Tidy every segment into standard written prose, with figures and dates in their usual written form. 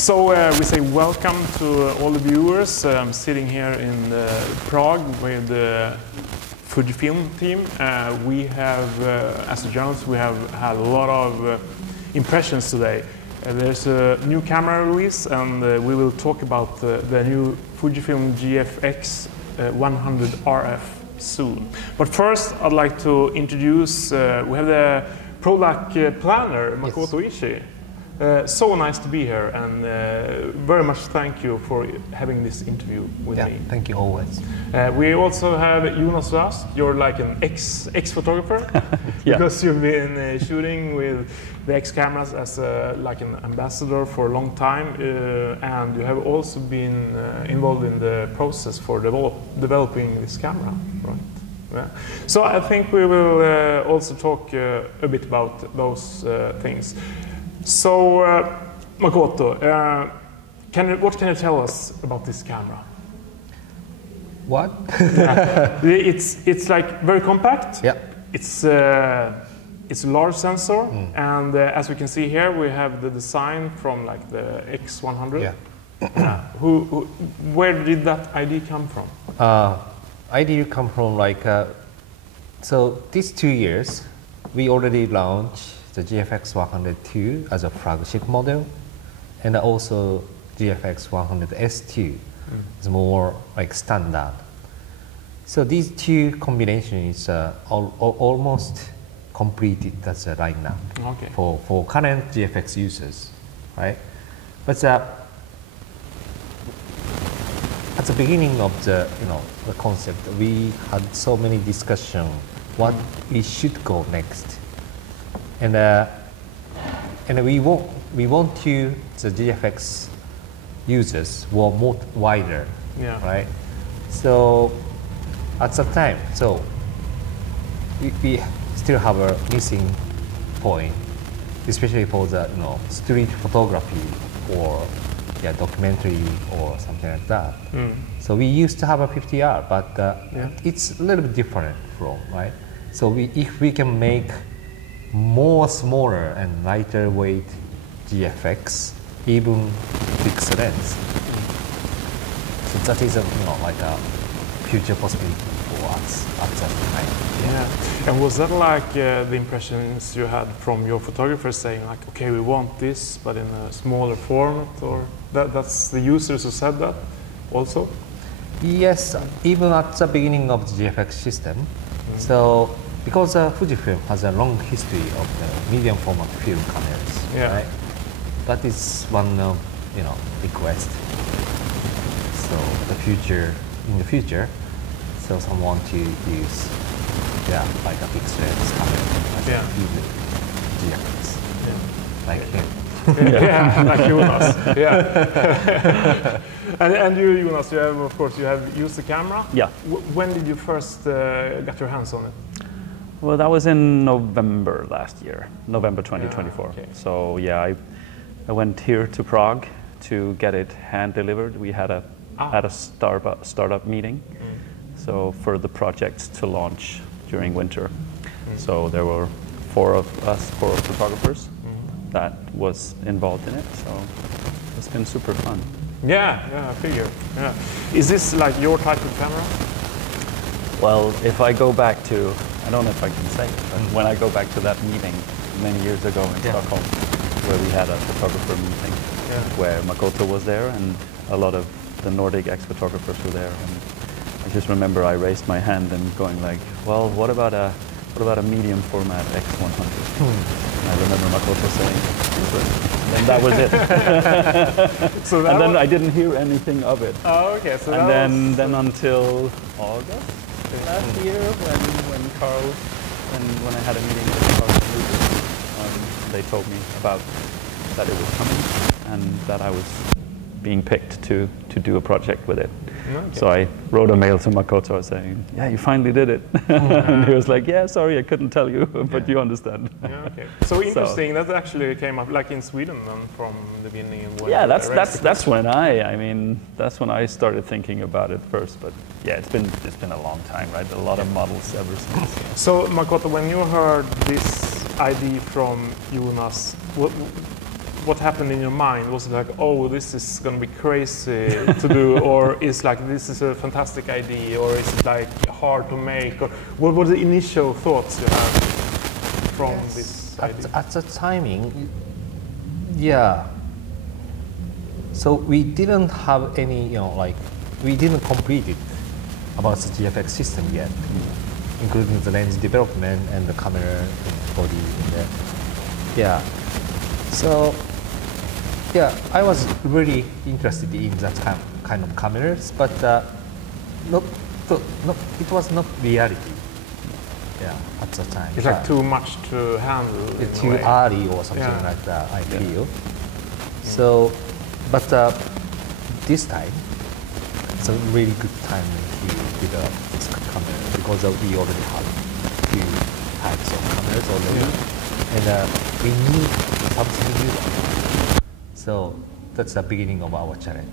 We say welcome to all the viewers. I'm sitting here in Prague with the Fujifilm team. We have, as a journalist, we have had a lot of impressions today. There's a new camera release, and we will talk about the new Fujifilm GFX 100 RF soon. But first, I'd like to introduce, we have the product planner, Makoto Oishi. So nice to be here, and very much thank you for having this interview with me. Thank you always. We also have Jonas Rask. You're like an ex-photographer, because you've been shooting with the X cameras as like an ambassador for a long time, and you have also been involved in the process for developing this camera, right? Yeah. So I think we will also talk a bit about those things. So, Makoto, what can you tell us about this camera? What? It's like very compact. Yeah. It's a large sensor, and as we can see here, we have the design from like the X100. Yeah. Where did that idea come from? Idea come from like so these 2 years we already launched the GFX 102 as a flagship model, and also GFX 100 S2 is more like standard. So these two combinations is almost completed as a lineup for current GFX users, right? But at the beginning of the the concept, we had so many discussions what we should go next. And we want to the GFX users were more wider, right? So at some time, so we still have a missing point, especially for the street photography or documentary or something like that. So we used to have a 50R, but it's a little bit different from, right? So if we can make more smaller and lighter weight GFX, even fixed lens. So that is like a future possibility for us at that time. Yeah. And was that like the impressions you had from your photographers saying like, okay, we want this, but in a smaller format, or that's the users who said that also? Yes, even at the beginning of the GFX system. So because Fujifilm has a long history of the medium format film cameras, right? That is one request. So in the future, so someone to use like a fixed lens camera as a GFX, like him. Like Jonas. And you, Jonas, you have used the camera. Yeah. When did you first get your hands on it? Well, that was in November last year, November 2024. So I went here to Prague to get it hand delivered. We had a startup meeting, so for the project to launch during winter. So there were four photographers that was involved in it. So it's been super fun. Yeah, I figure. Yeah. Is this like your type of camera? Well, if I go back to, I don't know if I can say it, but when I go back to that meeting many years ago in Stockholm, where we had a photographer meeting, where Makoto was there and a lot of the Nordic ex-photographers were there, and I just remember I raised my hand and going like, well, what about a medium format X100? And I remember Makoto saying, and that was it. And then I didn't hear anything of it. Oh, okay. So and then until August last year, when I had a meeting with Carl, they told me about that it was coming and that I was being picked to do a project with it. So I wrote a mail to Makoto saying, yeah, you finally did it. And he was like, yeah, sorry, I couldn't tell you, but you understand. So interesting, that actually came up like in Sweden from the beginning. That's when that's when I started thinking about it first. But yeah, it's been a long time, right? A lot of models ever since. So Makoto, when you heard this idea from Jonas, what happened in your mind? Was it like, oh, this is going to be crazy to do, or is like this is a fantastic idea, or is it like hard to make, or what were the initial thoughts you had from this idea? At the timing, yeah. So we didn't have any, like we didn't complete it about the GFX system yet, including the lens development and the camera body. Yeah. So, yeah, I was really interested in that kind of cameras, but it was not reality. Yeah, at the time. It's like too much to handle. It's too early or something like that, I feel. So, but this time, it's a really good time to develop this camera because we already have two types of cameras already, and we need something new. So that's the beginning of our challenge.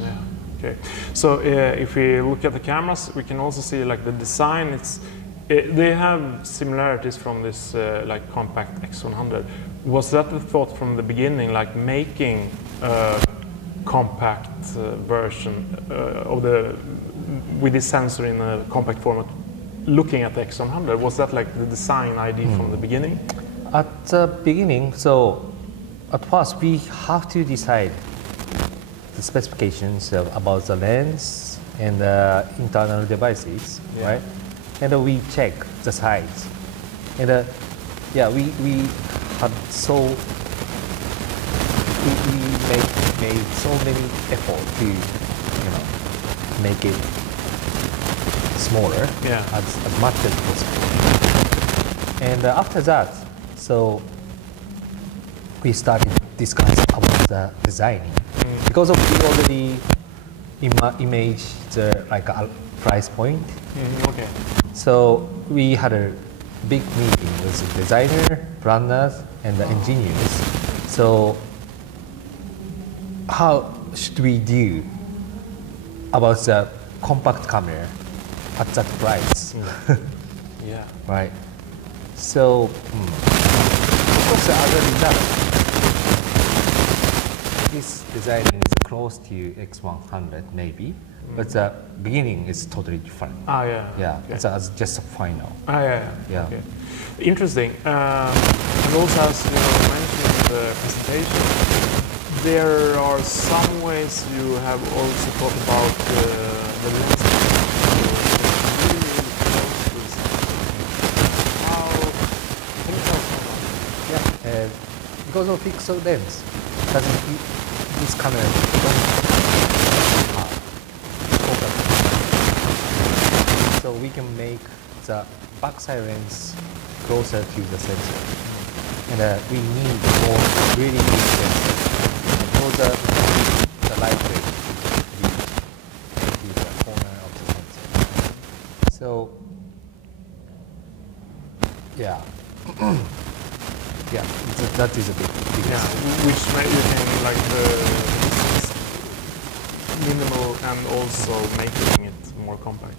Yeah. Okay. So if we look at the cameras, we can also see like the design. They have similarities from this like compact X100. Was that the thought from the beginning, like making a compact version of with this sensor in a compact format, looking at the X100? Was that like the design idea from the beginning? At the beginning, so at first we have to decide the specifications about the lens and the internal devices, right? And we check the size. And we had we made so many effort to make it smaller as much as possible. And after that, so we started discussing about the designing because we already image the like a price point. Okay. So we had a big meeting with the designer, planners, and the engineers. So how should we do about the compact camera at that price? Yeah. Right. So of course, as a result, this design is close to X100 maybe, but the beginning is totally different. Yeah. Okay. It's just a final. Yeah. Okay. Interesting. And also, as you mentioned in the presentation, there are some ways you have also thought about the lens. Because of pixel lens, this camera so we can make the backside lens closer to the sensor, and we need more really big sensor for the light ray to the corner of the sensor. So yeah. Yeah, that is a big which you can like minimal and also making it more compact.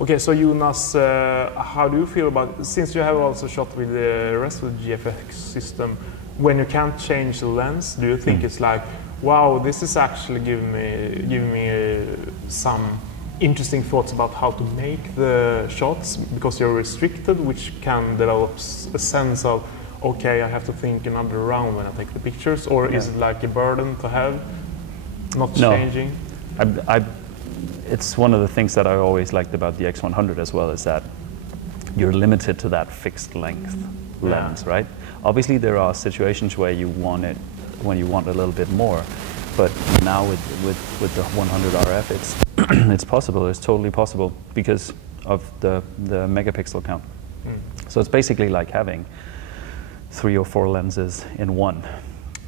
Okay, so Jonas, how do you feel about, since you have also shot with the rest of the GFX system, when you can't change the lens, do you think it's like, wow, this is actually giving me some interesting thoughts about how to make the shots because you're restricted, which can develop a sense of, okay, I have to think another round when I take the pictures, or is it like a burden to have, not changing? It's one of the things that I always liked about the X100 as well, is that you're limited to that fixed length lens, right? Obviously there are situations where you want it, when you want a little bit more, but now with the 100 RF, it's possible, it's totally possible because of the megapixel count. So it's basically like having 3 or 4 lenses in one.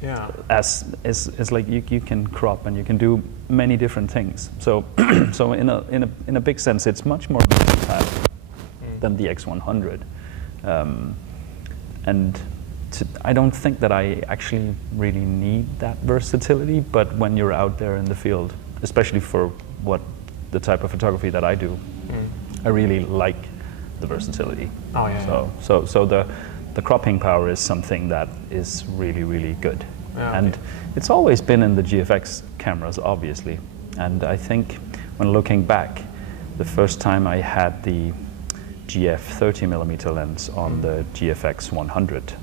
Yeah. It's like you can crop and you can do many different things. So so in a big sense, it's much more versatile than the X100. And I don't think that I actually really need that versatility. But when you're out there in the field, especially for the type of photography that I do, I really like the versatility. Oh yeah. So the cropping power is something that is really, really good. Yeah, and it's always been in the GFX cameras, obviously. And I think when looking back, the first time I had the GF 30mm lens on the GFX 100,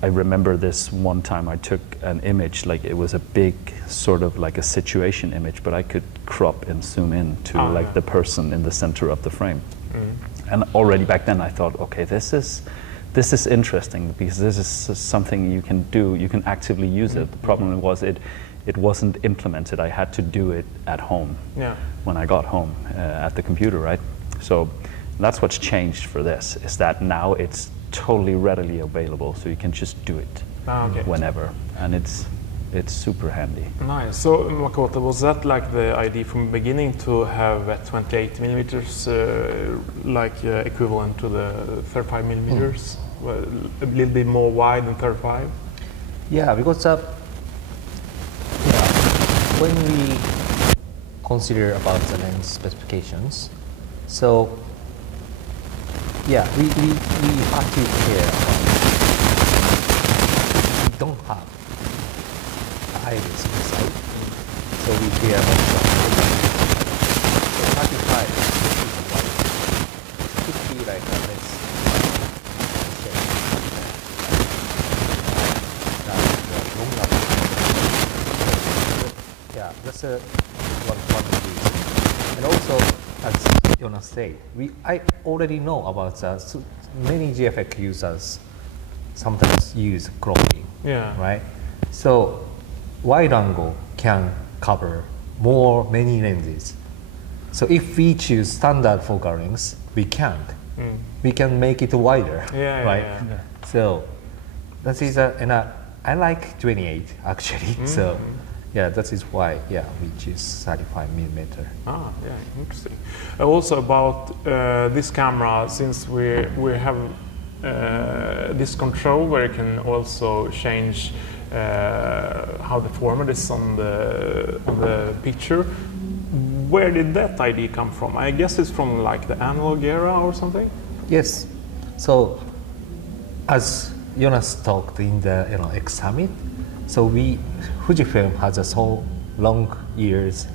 I remember this one time I took an image, like it was a big sort of like a situation image, but I could crop and zoom in to like the person in the center of the frame. And already back then I thought, okay, this is interesting because this is something you can do, you can actively use it. The problem was it wasn't implemented. I had to do it at home when I got home at the computer, right? So that's what's changed for this, is that now it's totally readily available, so you can just do it whenever, and it's super handy. Nice. So Makoto, was that like the idea from the beginning to have a 28mm equivalent to the 35mm, a little bit more wide than 35? Yeah, because when we consider about the lens specifications, so yeah, we have to care about we don't have iris inside, so we care about the 35 could be like a lens yeah, that's one reason. And also, as Jonas said, I already know about that. So many GFX users sometimes use cropping, right? So wide angle can cover many lenses. So if we choose standard focal length, we can't. We can make it wider, right? So that is and I like 28 actually. So. Yeah, that is why we choose 35mm. Ah, yeah, interesting. Also about this camera, since we have this control where you can also change how the format is on the picture. Where did that idea come from? I guess it's from like the analog era or something. Yes. So, as Jonas talked in the X Summit, so Fujifilm has a so long years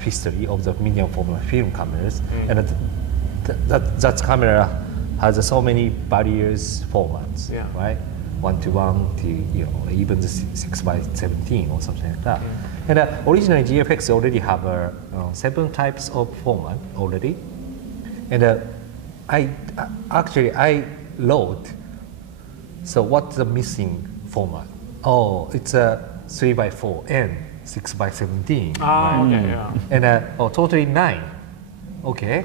history of the medium format film cameras, and that camera has so many various formats, right? 1:1 to even the 6x17 or something like that. And originally GFX already have 7 types of format already, and I wrote. So what's the missing format? Oh, it's a 3x4 and 6x17. Ah, right? Okay, And totally 9. Okay,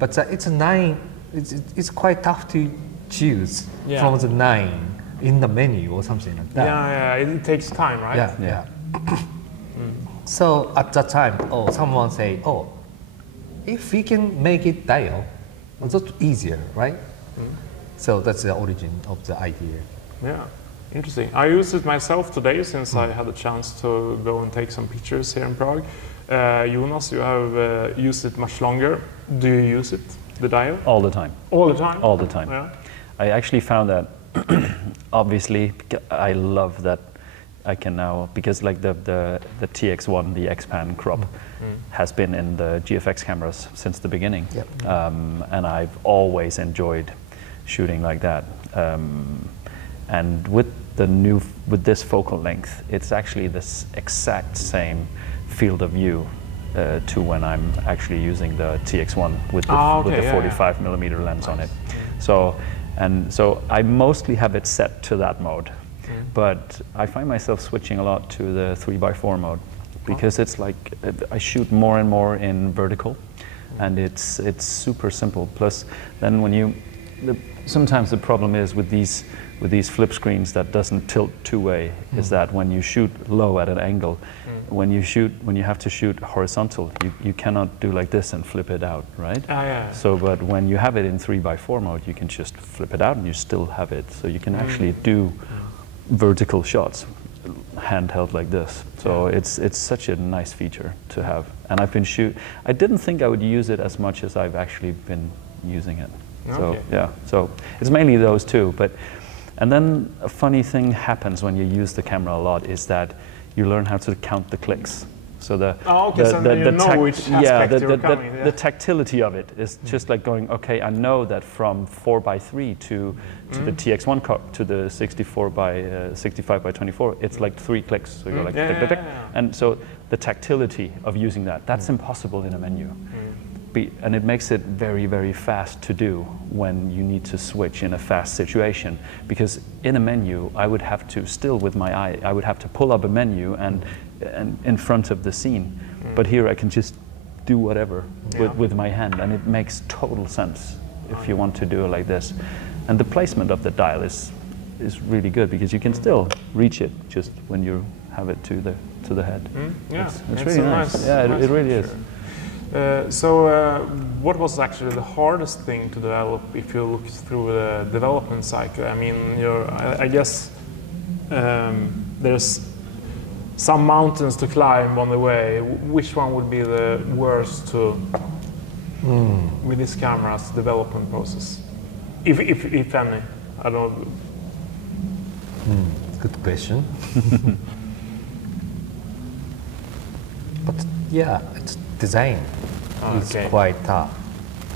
but it's a 9. It's quite tough to choose from the 9 in the menu or something like that. Yeah, it takes time, right? Yeah. So at that time, someone say, if we can make it dial, it's easier, right? So that's the origin of the idea. Yeah. Interesting. I used it myself today since I had a chance to go and take some pictures here in Prague. Jonas, you have used it much longer. Do you use it, the dial? All the time. All the time? All the time. Yeah. I actually found that, obviously, I love that I can now, because like the TX1, the X-Pan crop, has been in the GFX cameras since the beginning. And I've always enjoyed shooting like that. And with this focal length, it's actually this exact same field of view to when I'm actually using the TX1 with the 45mm lens on it. So I mostly have it set to that mode, but I find myself switching a lot to the 3x4 mode because it's like I shoot more and more in vertical, and it's super simple. Plus, then sometimes the problem is with these flip screens that doesn't tilt two-way is that when you shoot low at an angle, when you have to shoot horizontal, you cannot do like this and flip it out, right? So, but when you have it in 3x4 mode, you can just flip it out and you still have it. So you can actually do vertical shots handheld like this. So it's such a nice feature to have. And I didn't think I would use it as much as I've actually been using it. So so it's mainly those two, but And then a funny thing happens when you use the camera a lot is that you learn how to count the clicks. So the the tactility of it is just like going, okay, I know that from 4:3 to the TX1 to the 65 by 24, it's like 3 clicks. So you're like, tick, tick, tick. And so the tactility of using that's impossible in a menu. And it makes it very, very fast to do when you need to switch in a fast situation. Because in a menu, I would have to, still with my eye, I would have to pull up a menu and in front of the scene. But here I can just do whatever with my hand, and it makes total sense if you want to do it like this. And the placement of the dial is really good because you can still reach it just when you have it to the head. It's really nice. Yeah, it really is. What was actually the hardest thing to develop if you look through the development cycle? I mean, I guess there's some mountains to climb on the way. Which one would be the worst with this camera's development process? If any, I don't know. Good question. But yeah, it's design is quite tough.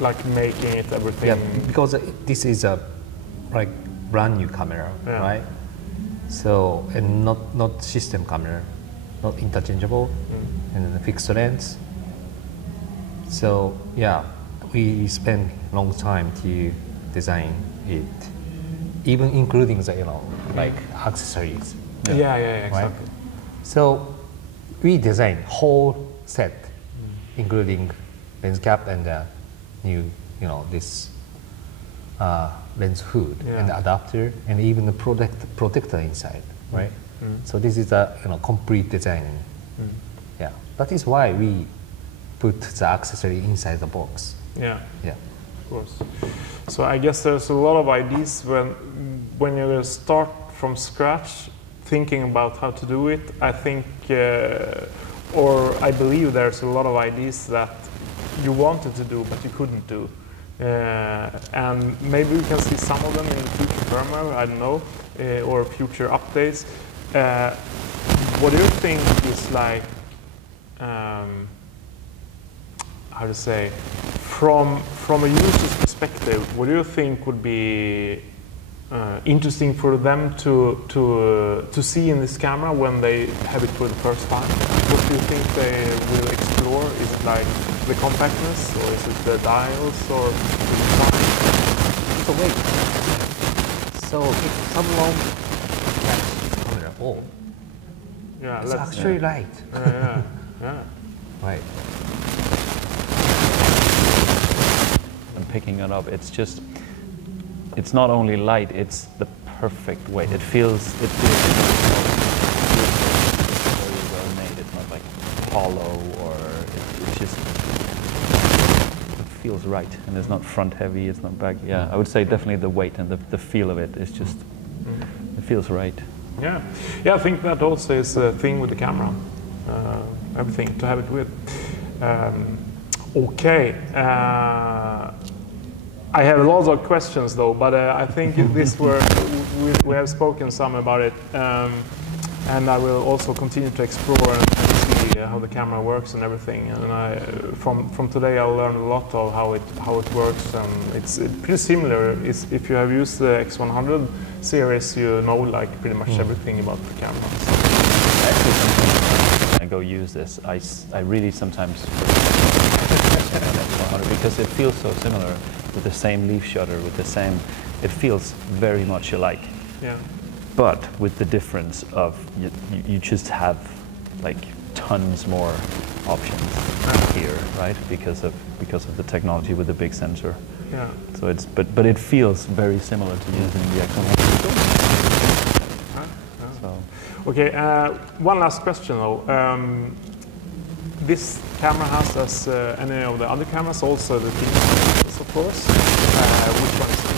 Like making it everything. Yeah, because this is a like brand new camera, right? So and not system camera, not interchangeable, and then a fixed lens. So yeah, we spend long time to design it, even including the like accessories. Yeah, exactly. Right? So we design whole set, including lens cap and new, this lens hood and adapter, and even the protector inside, right? So this is a complete design. Yeah, that is why we put the accessory inside the box. Yeah, of course. So I guess there's a lot of ideas when you start from scratch, thinking about how to do it. I think, or I believe there's a lot of ideas that you wanted to do but you couldn't do. And maybe we can see some of them in the future firmware, I don't know, or future updates. What do you think is like, how to say, from a user's perspective, what do you think would be interesting for them to see in this camera when they have it for the first time? What do you think they will explore? Is it like the compactness, or is it the dials, or the design? It's a weight. So if someone catches the camera all, it's actually light. Right. And picking it up, it's not only light, it's the perfect weight. It feels very well made. It's not like hollow, or it feels right, and it's not front heavy, it's not back. Yeah, I would say definitely the weight and the feel of it is just, it feels right. Yeah, I think that also is a thing with the camera. Everything to have it with. Okay. I have lots of questions though, but I think we have spoken some about it, and I will also continue to explore and see how the camera works and everything. And from today I'll learn a lot of how it works, and it's pretty similar. If you have used the X100 series, you know like pretty much everything about the camera. So. Actually, sometimes when I go use this, I really sometimes because it feels so similar. With the same leaf shutter, with the same, it feels very much alike. Yeah. But with the difference of you just have like tons more options here, right? Because of the technology with the big sensor. Yeah. So but it feels very similar to using the X100. So. Okay. One last question though. This camera has, as any of the other cameras, also the Tillsammans, of course. Which one is it?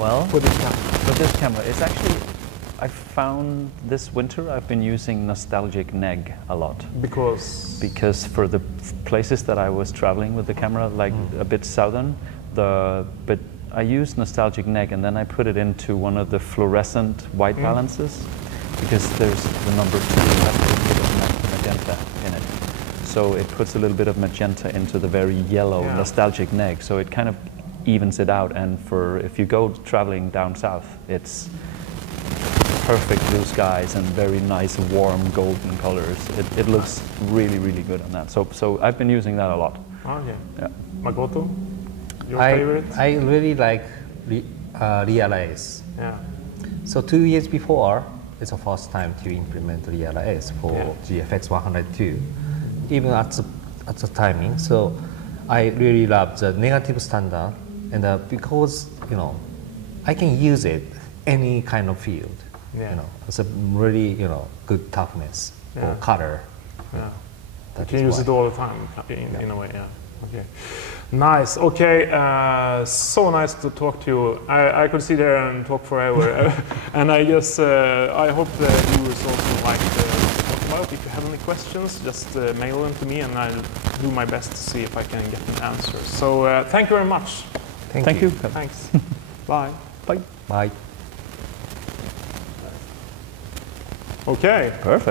Well, for this camera, it's actually, I found this winter I've been using nostalgic neg a lot. Because for the places that I was traveling with the camera, like a bit southern, but I used nostalgic neg, and then I put it into one of the fluorescent white balances, because there's the number 2 has a little bit of magenta in it. So it puts a little bit of magenta into the very yellow nostalgic neg, so it kind of evens it out. And for if you go traveling down south, it's perfect blue skies and very nice warm golden colors. It looks really, really good on that. So I've been using that a lot. Okay. Yeah. Makoto, your favorite? I really like Realize. Yeah. So 2 years before, it's the first time to implement Realize for GFX 102, even at the timing. So I really love the negative standard, and because I can use it any kind of field. It's a really good toughness or color. Yeah. You can use it all the time in a way. Yeah. Okay. Nice. Okay. So nice to talk to you. I could sit there and talk forever, and I guess I hope the viewers also like talk about. If you have any questions, just mail them to me, and I'll do my best to see if I can get an answer. So thank you very much. Thank you. Thanks. Bye. Bye. Bye. Okay. Perfect.